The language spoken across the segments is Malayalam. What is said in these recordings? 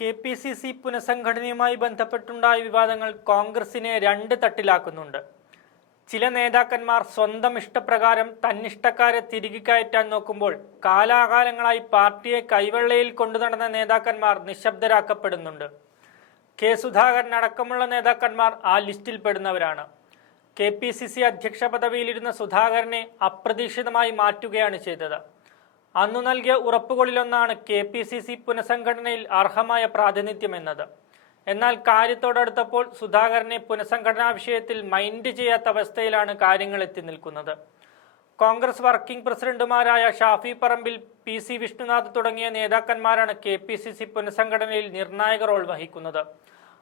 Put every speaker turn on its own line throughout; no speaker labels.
കെ പി സി സി പുനഃസംഘടനയുമായി ബന്ധപ്പെട്ടുണ്ടായ വിവാദങ്ങൾ കോൺഗ്രസിനെ രണ്ട് തട്ടിലാക്കുന്നുണ്ട്. ചില നേതാക്കന്മാർ സ്വന്തം ഇഷ്ടപ്രകാരം തന്നിഷ്ടക്കാരെ തിരികെ കയറ്റാൻ നോക്കുമ്പോൾ കാലാകാലങ്ങളായി പാർട്ടിയെ കൈവെള്ളയിൽ കൊണ്ടുനടന്ന നേതാക്കന്മാർ നിശബ്ദരാക്കപ്പെടുന്നുണ്ട്. കെ സുധാകരൻ അടക്കമുള്ള നേതാക്കന്മാർ ആ ലിസ്റ്റിൽ പെടുന്നവരാണ്. കെ പി സി സി അധ്യക്ഷ പദവിയിലിരുന്ന സുധാകരനെ അപ്രതീക്ഷിതമായി മാറ്റുകയാണ് ചെയ്തത്. അന്നു നൽകിയ ഉറപ്പുകളിലൊന്നാണ് കെ പി സി സി പുനഃസംഘടനയിൽ അർഹമായ പ്രാതിനിധ്യം എന്നത്. എന്നാൽ കാര്യത്തോടടുത്തപ്പോൾ സുധാകരനെ പുനഃസംഘടനാ വിഷയത്തിൽ മൈൻഡ് ചെയ്യാത്ത അവസ്ഥയിലാണ് കാര്യങ്ങൾ എത്തി നിൽക്കുന്നത്. കോൺഗ്രസ് വർക്കിംഗ് പ്രസിഡന്റുമാരായ ഷാഫി പറമ്പിൽ പി സി വിഷ്ണുനാഥ് തുടങ്ങിയ നേതാക്കന്മാരാണ് കെ പി സി സി പുനഃസംഘടനയിൽ നിർണായക റോൾ വഹിക്കുന്നത്.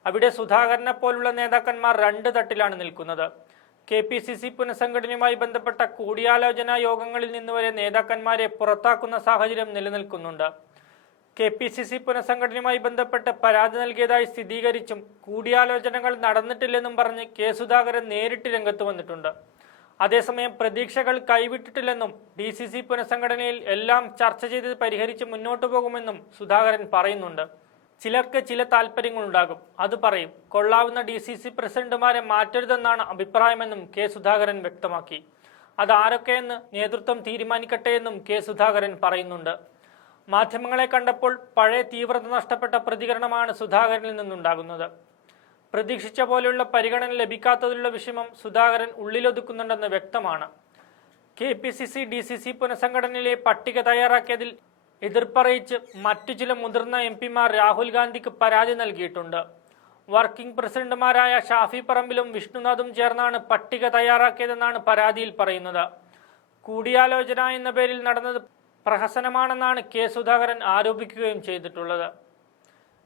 അവിടെ സുധാകരനെ പോലുള്ള നേതാക്കന്മാർ രണ്ട് തട്ടിലാണ് നിൽക്കുന്നത്. കെ പി സി സി പുനഃസംഘടനയുമായി ബന്ധപ്പെട്ട കൂടിയാലോചനാ യോഗങ്ങളിൽ നിന്ന് വരെ നേതാക്കന്മാരെ പുറത്താക്കുന്ന സാഹചര്യം നിലനിൽക്കുന്നുണ്ട്. കെ പി സി സി പുനഃസംഘടനയുമായി ബന്ധപ്പെട്ട് പരാതി നൽകിയതായി സ്ഥിരീകരിച്ചും കൂടിയാലോചനകൾ നടന്നിട്ടില്ലെന്നും പറഞ്ഞ് കെ സുധാകരൻ നേരിട്ട് രംഗത്ത് വന്നിട്ടുണ്ട്. അതേസമയം പ്രതീക്ഷകൾ കൈവിട്ടിട്ടില്ലെന്നും ഡി സി സി പുനഃസംഘടനയിൽ എല്ലാം ചർച്ച ചെയ്ത് പരിഹരിച്ച് മുന്നോട്ടു പോകുമെന്നും സുധാകരൻ പറയുന്നുണ്ട്. ചിലർക്ക് ചില താല്പര്യങ്ങളുണ്ടാകും. അത് പറയും കൊള്ളാവുന്ന ഡി സി സി പ്രസിഡന്റുമാരെ മാറ്റരുതെന്നാണ് അഭിപ്രായമെന്നും കെ സുധാകരൻ വ്യക്തമാക്കി. അതാരൊക്കെയെന്ന് നേതൃത്വം തീരുമാനിക്കട്ടെ എന്നും കെ സുധാകരൻ പറയുന്നുണ്ട്. മാധ്യമങ്ങളെ കണ്ടപ്പോൾ പഴയ തീവ്രത നഷ്ടപ്പെട്ട പ്രതികരണമാണ് സുധാകരനിൽ നിന്നുണ്ടാകുന്നത്. പ്രതീക്ഷിച്ച പോലെയുള്ള പരിഗണന ലഭിക്കാത്തതിലുള്ള വിഷമം സുധാകരൻ ഉള്ളിലൊതുക്കുന്നുണ്ടെന്ന് വ്യക്തമാണ്. K P C C D C C പുനഃസംഘടനയിലെ പട്ടിക തയ്യാറാക്കിയതിൽ എതിർപ്പറിയിച്ച് മറ്റു ചില മുതിർന്ന എം പിമാർ രാഹുൽ ഗാന്ധിക്ക് പരാതി നൽകിയിട്ടുണ്ട്. വർക്കിംഗ് പ്രസിഡന്റുമാരായ ഷാഫി പറമ്പിലും വിഷ്ണുനാഥും ചേർന്നാണ് പട്ടിക തയ്യാറാക്കിയതെന്നാണ് പരാതിയിൽ പറയുന്നത്. കൂടിയാലോചന എന്ന പേരിൽ നടന്നത് പ്രഹസനമാണെന്നാണ് കെ സുധാകരൻ ആരോപിക്കുകയും ചെയ്തിട്ടുള്ളത്.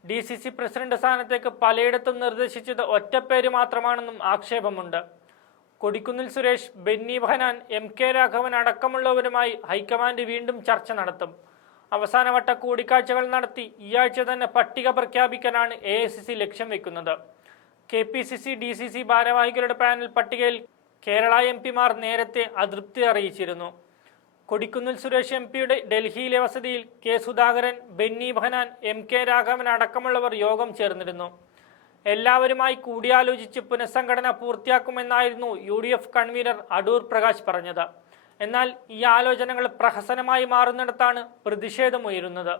ഡി സി സി പ്രസിഡന്റ് സ്ഥാനത്തേക്ക് പലയിടത്തും നിർദ്ദേശിച്ചത് ഒറ്റപ്പേര് മാത്രമാണെന്നും ആക്ഷേപമുണ്ട്. കൊടിക്കുന്നിൽ സുരേഷ് ബെന്നി ബഹനാൻ എം കെ രാഘവൻ അടക്കമുള്ളവരുമായി ഹൈക്കമാൻഡ് വീണ്ടും ചർച്ച നടത്തും. അവസാനവട്ട കൂടിക്കാഴ്ചകൾ നടത്തി ഈ ആഴ്ച തന്നെ പട്ടിക പ്രഖ്യാപിക്കാനാണ് എ ലക്ഷ്യം വെക്കുന്നത്. K P C C D C C ഭാരവാഹികളുടെ പാനൽ പട്ടികയിൽ കേരള എം പിമാർ നേരത്തെ അതൃപ്തി അറിയിച്ചിരുന്നു. കൊടിക്കുന്നിൽ സുരേഷ് എം പിയുടെ ഡൽഹിയിലെ വസതിയിൽ K Sudhakaran Benny Behanan M K Raghavan അടക്കമുള്ളവർ യോഗം ചേർന്നിരുന്നു. എല്ലാവരുമായി കൂടിയാലോചിച്ച് പുനഃസംഘടന പൂർത്തിയാക്കുമെന്നായിരുന്നു യു കൺവീനർ അടൂർ പ്രകാശ് പറഞ്ഞത്. എന്നാൽ ഈ ആലോചനകൾ പ്രഹസനമായി മാറുന്നിടത്താണ് പ്രതിഷേധമുയരുന്നത്